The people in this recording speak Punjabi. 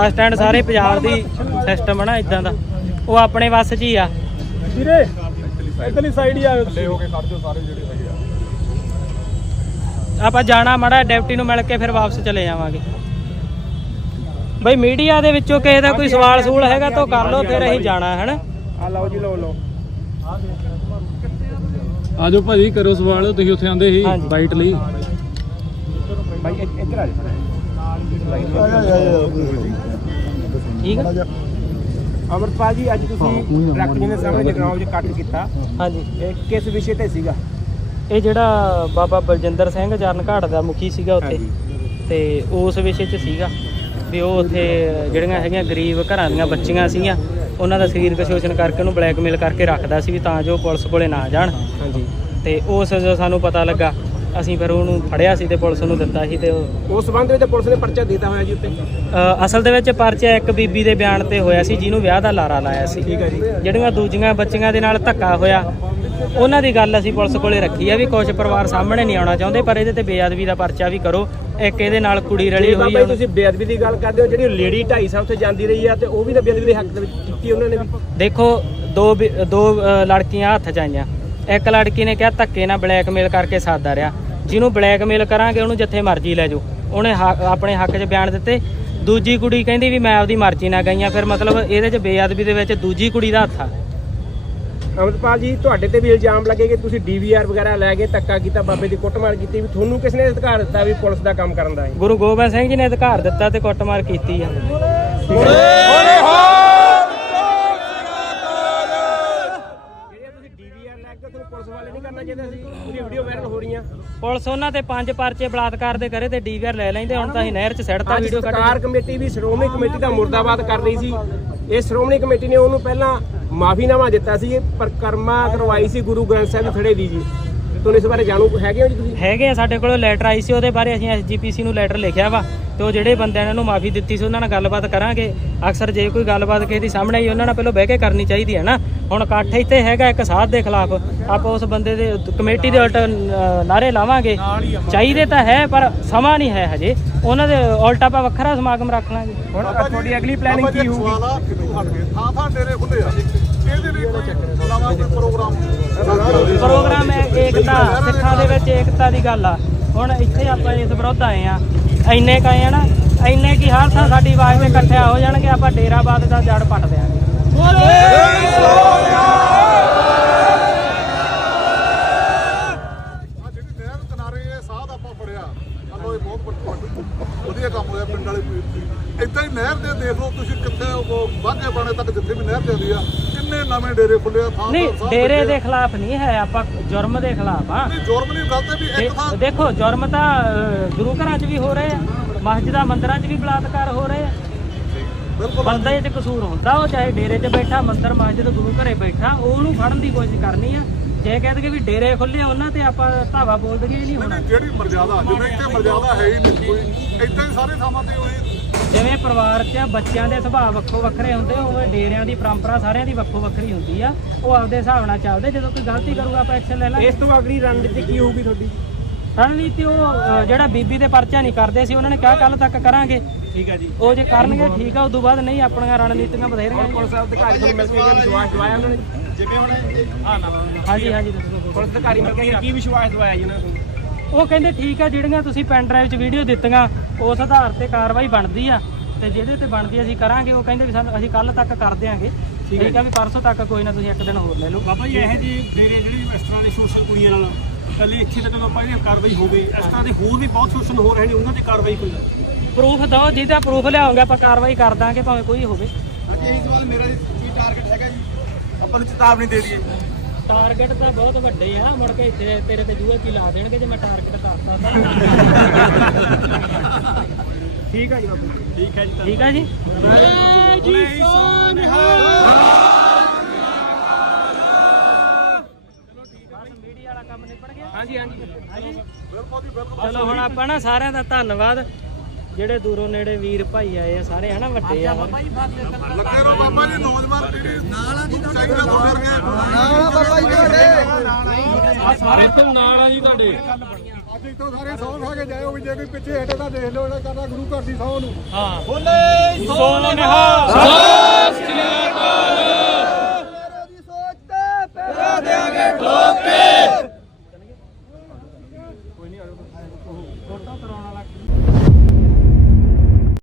ਬੱਸ ਸਟੈਂਡ ਸਾਰੇ ਪੰਜਾਬ ਦੀ ਸਿਸਟਮ ਹੈ ਨਾ ਇਦਾਂ ਦਾ। ਉਹ ਆਪਣੇ ਵੱਸ 'ਚ ਹੀ ਆ। ਵੀਰੇ ਇਧਰਲੀ ਸਾਈਡ ਹੀ ਆਇਓ ਹੋ ਕੇ ਕੱਢ ਦਿਓ ਸਾਰੇ ਜਿਹੜੇ ਹੈਗੇ ਆ। ਆਪਾਂ ਜਾਣਾ ਮੜਾ ਡਿਪਟੀ ਨੂੰ ਮਿਲ ਕੇ ਫਿਰ ਵਾਪਸ ਚਲੇ ਜਾਵਾਂਗੇ। ਬਈ ਮੀਡੀਆ ਦੇ ਵਿੱਚੋਂ ਕਿਸੇ ਦਾ ਕੋਈ ਸਵਾਲ ਸੂਲ ਹੈਗਾ ਤਾਂ ਕਰ ਲਓ ਫਿਰ ਅਸੀਂ ਜਾਣਾ ਹੈ ਨਾ ਆ ਲਓ ਜੀ ਲਓ ਲਓ। ਆਜੋ ਭਾਜੀ ਕਰੋ ਸਵਾਲ ਤੁਸੀਂ ਉੱਥੇ ਆਂਦੇ ਸੀ। ਬਾਈਟ ਲਈ। ਬਾਈ ਇੱਧ- ਇੱਧਰ ਆ ਜਾ ਠੀਕ ਹੈ ਅਮਰਪਾਲ ਜੀ ਅੱਜ ਤੁਸੀਂ ਰੱਖੜੀ ਦੇ ਸਾਹਮਣੇ ਜਗਰਾਉਂ ਜੀ ਕੱਟ ਕੀਤਾ। ਹਾਂਜੀ। ਇਹ ਕਿਸ ਵਿਸ਼ੇ ਤੇ ਸੀਗਾ? ਇਹ ਜਿਹੜਾ ਬਾਬਾ ਬਲਜਿੰਦਰ ਸਿੰਘ ਜਰਨ ਘਾਟ ਦਾ ਮੁਖੀ ਸੀਗਾ ਉੱਥੇ। ਤੇ ਉਸ ਵਿਸ਼ੇ 'ਚ ਸੀਗਾ ਵੀ ਉਹ ਉੱਥੇ ਜਿਹੜੀਆਂ ਹੈਗੀਆਂ ਗਰੀਬ ਘਰਾਂ ਦੀਆਂ ਬੱਚੀਆਂ ਸੀਗੀਆਂ ਉਹਨਾਂ ਦਾ ਸਰੀਰਕ ਸ਼ੋਸ਼ਣ ਕਰਕੇ ਉਹਨੂੰ ਬਲੈਕਮੇਲ ਕਰਕੇ ਰੱਖਦਾ ਸੀ ਵੀ ਤਾਂ ਜੋ ਪੁਲਿਸ ਕੋਲੇ ਨਾ ਜਾਣ। ਹਾਂਜੀ। ਤੇ ਉਸ ਜੋ ਸਾਨੂੰ ਪਤਾ ਲੱਗਾ ਅਸੀਂ ਫਿਰ ਉਹਨੂੰ ਫੜਿਆ ਸੀ ਤੇ ਪੁਲਿਸ ਨੂੰ ਦਿੱਤਾ ਸੀ ਤੇ ਉਹ ਉਸ ਸੰਬੰਧ ਵਿੱਚ ਪੁਲਿਸ ਨੇ ਪਰਚਾ ਦਿੱਤਾ ਹੋਇਆ ਜੀ ਉੱਤੇ? ਅ, ਅਸਲ ਦੇ ਵਿੱਚ ਪਰਚਾ ਇੱਕ ਬੀਬੀ ਦੇ ਬਿਆਨ ਤੇ ਹੋਇਆ ਸੀ ਜਿਹਨੂੰ ਵਿਆਹ ਦਾ ਲਾਰਾ ਲਾਇਆ ਸੀ। ਠੀਕ ਹੈ ਜੀ। ਜਿਹੜੀਆਂ ਦੂਜੀਆਂ ਬੱਚੀਆਂ ਦੇ ਨਾਲ ਧੱਕਾ ਹੋਇਆ ਉਹਨਾਂ ਦੀ ਗੱਲ ਅਸੀਂ ਪੁਲਿਸ ਕੋਲੇ ਰੱਖੀ ਆ ਵੀ ਕੁਝ ਪਰਿਵਾਰ ਸਾਹਮਣੇ ਨਹੀਂ ਆਉਣਾ ਚਾਹੁੰਦੇ ਪਰ ਇਹਦੇ ਤੇ ਬੇਅਦਬੀ ਦਾ ਪਰਚਾ ਵੀ ਕਰੋ। ਇੱਕ ਇਹਦੇ ਨਾਲ ਕੁੜੀ ਰਲੀ ਹੋਈ ਬਾਬਾ ਆ ਜੀ ਤੁਸੀਂ ਬੇਅਦਬੀ ਦੀ ਗੱਲ ਕਰਦੇ ਹੋ ਜਿਹੜੀ ਲੇਡੀ 2.5 ਸਾਲ ਉੱਥੇ ਜਾਂਦੀ ਰਹੀ ਆ ਤੇ ਉਹ ਵੀ ਤਾਂ ਬੇਅਦਬੀ ਦੇ ਹੱਕ ਦੇ ਵਿੱਚ ਕੀਤੀ ਉਹਨਾਂ ਨੇ ਵੀ। ਦੇਖੋ ਦੋ ਦੋ ਅ, ਲੜਕੀਆਂ ਹੱਥ 'ਚ ਆਈਆਂ। ਇੱਕ ਲੜਕੀ ਨੇ ਕਿਹਾ ਧੱਕੇ ਨਾਲ ਬਲੈਕਮੇਲ ਕਰਕੇ ਸਾਦਾ ਰਿਹਾ। ਜਿਹਨੂੰ ਬਲੈਕਮੇਲ ਕਰਾਂਗੇ ਉਹਨੂੰ ਜਿੱਥੇ ਮਰਜ਼ੀ ਲੈ ਜਾਓ। ਉਹਨੇ ਆਪਣੇ ਹੱਕ 'ਚ ਬਿਆਨ ਦਿੱਤੇ। ਦੂਜੀ ਕੁੜੀ ਕਹਿੰਦੀ ਵੀ ਮੈਂ ਆਪਦੀ ਮਰਜ਼ੀ ਨਾਲ ਗਈਆਂ ਫਿਰ ਮਤਲਬ ਇਹਦੇ 'ਚ ਬੇਅਦਬੀ ਦੇ ਵਿੱਚ ਦੂਜੀ ਕੁੜੀ ਦਾ ਹੱਥ ਆ। ਅਮਰਪਾਲ ਜੀ ਤੁਹਾਡੇ ਤੇ ਵੀ ਇਲਜ਼ਾਮ ਲੱਗੇ ਕਿ ਤੁਸੀਂ ਡੀਵੀਆਰ ਵਗੈਰਾ ਲੈ ਕੇ ਧੱਕਾ ਕੀਤਾ ਬਾਬੇ ਦੀ ਕੁੱਟਮਾਰ ਕੀਤੀ ਵੀ ਤੁਹਾਨੂੰ ਕਿਸ ਨੇ ਅਧਿਕਾਰ ਦਿੱਤਾ ਵੀ ਪੁਲਿਸ ਦਾ ਕੰਮ ਕਰਨ ਦਾ ਗੁਰੂ ਗੋਬਿੰਦ ਸਿੰਘ ਜੀ ਨੇ ਅਧਿਕਾਰ ਦਿੱਤਾ ਤੇ ਕੁੱਟਮਾਰ ਕੀਤੀ ਆ ਜਿਹੜੇ ਤੁਸੀਂ ਡੀਵੀਆਰ ਲੈ ਕੇ ਤੁਹਾਨੂੰ ਪੁਲਿਸ ਵਾਲੇ ਨਹੀਂ ਕਰਨਾ ਚਾਹੀਦਾ ਸੀ ਉਹਦੀ ਵੀਡੀਓ ਵਾਇਰਲ ਹੋ ਰਹੀਆਂ ਪੁਲਿਸ ਉਹਨਾਂ ਤੇ ਪੰਜ ਪਰਚੇ ਬਲਾਤਕਾਰ ਦੇ ਕਰੇ ਤੇ ਡੀਵੀਆਰ ਲੈ ਲੈਂਦੇ ਹੁਣ ਤਾਂ ਅਸੀਂ ਨਹਿਰ 'ਚ ਅੱਜ ਵੀਡੀਓ ਕੱਢ ਸਰਕਾਰ ਕਮੇਟੀ ਵੀ ਸ਼੍ਰੋਮਣੀ ਕਮੇਟੀ ਦਾ ਮੁਰਦਾਬਾਦ ਕਰ ਰਹੀ ਸੀ। ਇਹ ਸ਼੍ਰੋਮਣੀ ਕਮੇਟੀ ਨੇ ਉਹਨੂੰ ਪਹਿਲਾਂ ਮਾਫੀਨਾਮਾ ਦਿੱਤਾ ਸੀ ਇਹ ਪਰਿਕਰਮਾ ਕਰਵਾਈ ਸੀ ਗੁਰੂ ਗ੍ਰੰਥ ਸਾਹਿਬ ਥੜੇ ਦੀ ਜੀ। ਤੁਹਾਨੂੰ ਇਸ ਬਾਰੇ ਜਾਣੂ ਹੈਗੇ ਹੋ ਜੀ ਤੁਸੀਂ? ਹੈਗੇ ਆ ਸਾਡੇ ਕੋਲ ਲੈਟਰ ਆਈ ਸੀ ਉਹਦੇ ਬਾਰੇ ਅਸੀਂ ਐਸਜੀਪੀਸੀ ਨੂੰ ਲੈਟਰ ਲਿਖਿਆ ਵਾ। ਤੇ ਉਹ ਜਿਹੜੇ ਬੰਦਿਆਂ ਨੇ ਉਹਨੂੰ ਮਾਫੀ ਦਿੱਤੀ ਸੀ ਉਹਨਾਂ ਨਾਲ ਗੱਲਬਾਤ ਕਰਾਂਗੇ। ਅਕਸਰ ਜੇ ਕੋਈ ਗੱਲਬਾਤ ਕਿਸੇ ਦੀ ਸਾਹਮਣੇ ਆਈ ਉਹਨਾਂ ਨਾਲ ਪਹਿਲਾਂ ਬਹਿ ਕੇ ਕਰਨੀ ਚਾਹੀਦੀ ਹੈ ਨਾ। ਹੁਣ ਇਕੱਠ ਇੱਥੇ ਹੈਗਾ ਇੱਕ ਸਾਧ ਦੇ ਖਿਲਾਫ ਆਪਾਂ ਉਸ ਬੰਦੇ ਦੇ ਕਮੇਟੀ ਦੇ ਉਲਟ ਅ, ਨਾਅਰੇ ਲਾਵਾਂਗੇ। ਚਾਹੀਦੇ ਤਾਂ ਹੈ ਪਰ ਸਮਾਂ ਨਹੀਂ ਹੈ ਹਜੇ। ਉਹਨਾਂ ਦੇ ਉਲਟ ਆਪਾਂ ਵੱਖਰਾ ਸਮਾਗਮ ਰੱਖ ਲਾਂਗੇ। ਹੁਣ ਤੁਹਾਡੀ ਅਗਲੀ ਪਲੈਨਿੰਗ ਕੀ ਹੋਊਗੀ? ਸਵਾਲ ਆ ਕਿੱਥੋਂ ਹਟ ਗਏ। ਥਾਂ ਥਾਂ ਡੇਰੇ ਖੁੱਲੇ ਆ। ਇਹਦੇ ਲਈ ਕੋਈ ਨਵਾਂ ਕੋਈ ਪ੍ਰੋਗਰਾਮ? ਪ੍ਰੋਗਰਾਮ ਹੈ ਏਕਤਾ ਸਿੱਖਾਂ ਦੇ ਵਿੱਚ ਏਕਤਾ ਦੀ ਗੱਲ ਆ। ਹੁਣ ਇੱਥੇ ਆਪਾਂ ਇਸ ਵਿਰੁੱਧ ਆਏ ਆ ਇੰਨੇ ਕੁ ਆ ਨਾ, ਇੰਨੇ ਕੀ ਹਰ ਥਾਂ ਸਾਡੀ ਆਵਾਜ਼ ਤੇ ਇਕੱਠਿਆ ਹੋ ਜਾਣਗੇ, ਆਪਾਂ ਡੇਰਾਬਾਦ ਦਾ ਜੜ ਪੱਟ ਦਿਆਂਗੇ। ਆ ਜਿਹੜੀ ਨਹਿਰ ਕਿਨਾਰੇ ਇਹ ਸਾਹ ਦਾ ਆਪਾਂ ਫੜਿਆ ਹਲੋ ਇਹ ਬਹੁਤ ਵੱਡਾ- ਵਧੀਆ ਕੰਮ ਹੋਇਆ ਪਿੰਡ ਵਾਲੇ ਇਦਾਂ ਹੀ ਨਹਿਰ ਦੇ ਦੇਖ ਲਓ ਤੁਸੀਂ ਕਿੱਥੇ ਉਹ ਵਾਘੇ ਬਾਣੇ ਤੱਕ ਜਿੱਥੇ ਵੀ ਨਹਿਰ ਜਾਂਦੀ ਆ ਕਿੰਨੇ ਨਵੇਂ ਡੇਰੇ ਖੁੱਲੇ ਆ? ਥਾਂ ਨਹੀਂ ਡੇਰੇ। ਦੇ ਖਿਲਾਫ ਨਹੀਂ ਹੈ ਆਪਾਂ ਜੁਰਮ ਦੇ ਖਿਲਾਫ ਆ। ਨਹੀਂ ਜੁਰਮ ਨਹੀਂ ਗੱਲ ਤੇ ਵੀ ਇੱਕ ਥਾਂ ਦੇਖੋ ਜੁਰਮ ਤਾਂ ਗੁਰੂ ਘਰਾਂ 'ਚ ਵੀ ਹੋ ਰਹੇ ਆ ਮਸਜਿਦਾਂ ਮੰਦਰਾਂ 'ਚ ਵੀ ਬਲਾਤਕਾਰ ਹੋ ਰਹੇ ਆ। ਬਿਲਕੁਲ। ਬੰਦੇ 'ਚ ਕਸੂਰ ਹੁੰਦਾ ਉਹ ਚਾਹੇ ਡੇਰੇ 'ਚ ਬੈਠਾ ਮੰਦਰ ਮਸਜਿਦ ਗੁਰੂ ਘਰੇ ਬੈਠਾ ਉਹਨੂੰ ਫੜਨ ਦੀ ਕੋਸ਼ਿਸ਼ ਕਰਨੀ ਆ। ਜੇ ਕਹਿ ਦਈਏ ਵੀ ਡੇਰੇ ਖੁੱਲੇ ਉਹਨਾਂ ਤੇ ਆਪਾਂ ਧਾਵਾ ਬੋਲ ਇਹ ਨਹੀਂ ਹੋਣਾ। ਜਿਹੜੀ ਮਰਜ਼ਾਦਾ ਜਿਵੇਂ ਇੱਥੇ ਮਰਜ਼ਾਦਾ ਹੈ ਹੀ ਨਹੀਂ ਕੋਈ। ਇਦਾਂ ਹੀ ਸਾਰੇ ਥਾਵਾਂ ਤੇ ਉਹੀ ਜਿਵੇਂ ਪਰਿਵਾਰ 'ਚ ਬੱਚਿਆਂ ਦੇ ਸੁਭਾਅ ਵੱਖੋ ਵੱਖਰੇ ਹੁੰਦੇ ਉਵੇਂ ਡੇਰਿਆਂ ਦੀ ਪਰੰਪਰਾ ਸਾਰਿਆਂ ਦੀ ਵੱਖੋ ਵੱਖਰੀ ਹੁੰਦੀ ਆ। ਉਹ ਆਪਦੇ ਹਿਸਾਬ ਨਾਲ ਚੱਲਦੇ ਜਦੋਂ ਕੋਈ ਗਲਤੀ ਕਰੂਗਾ ਆਪਾਂ ਐਕਸ਼ਨ ਲੈ ਲਾਂਗੇ। ਇਸ ਤੋਂ ਅਗਲੀ ਰਣਨੀਤੀ ਕੀ ਹੋਊਗੀ ਤੁਹਾਡੀ? ਰਣਨੀਤੀ ਉਹ ਅ, ਜਿਹੜਾ ਬੀਬੀ ਦੇ ਪਰਚਾ ਨਹੀਂ ਕਰਦੇ ਸੀ ਉਹਨਾਂ ਨੇ ਕਿਹਾ ਕੱਲ ਤੱਕ ਕਰਾਂਗੇ। ਠੀਕ ਹੈ ਜੀ। ਉਹ ਜੇ ਕਰਨਗੇ ਠੀਕ ਆ ਉਦੋਂ ਬਾਅਦ ਨਹੀਂ ਆਪਣੀਆਂ ਰਣਨੀਤੀਆਂ ਬਥੇਰੀਆਂ ਨੇ। ਪੁਲਿਸ ਅਧਿਕਾਰੀ ਨੂੰ ਮਿਲ ਕੇ ਵਿਸ਼ਵਾਸ ਦਵਾਇਆ ਉਹਨਾਂ ਨੇ? ਜਿਵੇਂ ਹੁਣ ਹਾਂ ਨਾ ਹਾਂਜੀ ਹਾਂਜੀ ਦੱਸੋ ਪੁਲਿਸ ਅਧਿਕਾਰੀ ਮਿਲ ਕੇ ਕੀ ਵਿਸ਼ਵਾਸ ਦਵਾਇਆ ਜੀ ਉਹਨਾਂ ਨੂੰ? ਉਹ ਕਹਿੰਦੇ ਠੀਕ ਆ ਜਿਹੜੀਆਂ ਤੁਸੀਂ ਪੈਨ ਡਰਾਈਵ 'ਚ ਵੀਡੀਓ ਦਿੱਤੀਆਂ ਉਸ ਆਧਾਰ ਤੇ ਕਾਰਵਾਈ ਬਣਦੀ ਆ। ਤੇ ਜਿਹਦੇ ਤੇ ਬਣਦੀ ਅਸੀਂ ਕਰਾਂਗੇ। ਉਹ ਕਹਿੰਦੇ ਵੀ ਸਾਨੂੰ ਅਸੀਂ ਕੱਲ ਤੱਕ ਕਰ ਦਿਆਂਗੇ। ਠੀਕ ਆ ਵੀ ਪਰਸੋਂ ਤੱਕ ਕੋਈ ਨਾ ਤੁਸੀਂ ਇੱਕ ਦਿਨ ਹੋਰ ਲੈ ਲਓ। ਬਾਬਾ ਜੀ ਇਹ ਜੀ ਡੇਰੇ ਜਿਹੜੀ ਇਸ ਤਰ੍ਹਾਂ ਦੇ ਸ਼ੋਸ਼ਣ ਕੁੜੀਆਂ ਨਾਲ ਕੱਲੇ ਇੱਥੇ ਤੱਕ ਆਪਾਂ ਇਹ ਕਾਰਵਾਈ ਹੋ ਗਈ ਇਸ ਤਰ੍ਹਾਂ ਦੇ ਹੋਰ ਵੀ ਬਹੁਤ ਸ਼ੋਸ਼ਣ ਹੋ ਰਹੇ ਨੇ ਉਹਨਾਂ ਤੇ ਕਾਰਵਾਈ ਕੋਈ ਪ੍ਰੂਫ ਦਿਓ ਜਿਹਦਾ ਪ੍ਰੂਫ ਲਿਆਓਗੇ ਆਪਾਂ ਕਾਰਵਾਈ ਕਰ ਦਾਂਗੇ ਭਾਵੇਂ ਕੋਈ ਹੋਵੇ। ਅੱਜ ਇਹ ਸਵਾਲ ਮੇਰਾ ਕੀ ਟਾਰਗੇਟ ਹੈਗਾ ਜੀ। ਆਪਾਂ ਨੂੰ ਚੇਤਾਵਨੀ ਦੇ ਦਈਏ। ਟਾਰਗੇਟ ਤਾਂ ਬਹੁਤ ਵੱਡੇ ਆ। ਮੁੜ ਕੇ ਇੱਥੇ ਤੇਰੇ ਤੇ ਜੂਏ ਕੀ ਲਾ ਦੇਣਗੇ ਜੇ ਮੈਂ ਟਾਰਗੇਟ ਕਰਤਾ ਤਾਂ। ਠੀਕ ਹੈ ਜੀ ਬਾਬੂ। ਠੀਕ ਹੈ ਜੀ ਠੀਕ ਆ ਜੀ? ਮੀਡੀਆ ਵਾਲਾ ਕੰਮ ਨਿਬੜ ਗਿਆ ਹਾਂਜੀ ਹਾਂਜੀ। ਬਿਲਕੁਲ ਜੀ ਬਿਲਕੁਲ ਚਲੋ ਹੁਣ ਆਪਾਂ ਨਾ ਸਾਰਿਆਂ ਦਾ ਧੰਨਵਾਦ। ਜਿਹੜੇ ਦੂਰੋਂ ਨੇੜੇ ਵੀਰ ਭਾਈ ਆਏ ਆ ਸਾਰੇ ਹਨਾ ਵੱਡੇ ਆ। ਲੱਗੇ ਰਹੋ ਬਾਬਾ ਜੀ ਨੌਜਵਾਨ ਪੀੜ੍ਹੀ। ਨਾਲ ਆ ਜੀ ਤੁਹਾਡੇ। ਵਰਗੇ ਸਾਰੇ ਤੋਂ ਨਾਲ ਆ ਜੀ ਤੁਹਾਡੇ। ਅੱਜ ਸਾਰੇ ਸੌਂ ਖਾ ਕੇ ਜਾਇਓ ਵੀ ਜੇ ਕੋਈ ਪਿੱਛੇ ਹਟੇ ਤਾਂ ਦੇਖ ਲਓ ਜਿਹੜਾ ਕਰਦਾ ਗੁਰੂ ਘਰ ਦੀ ਸੌਂ ਨੂੰ। ਹਾਂ। ਸੋ ਨਿਹਾਲ।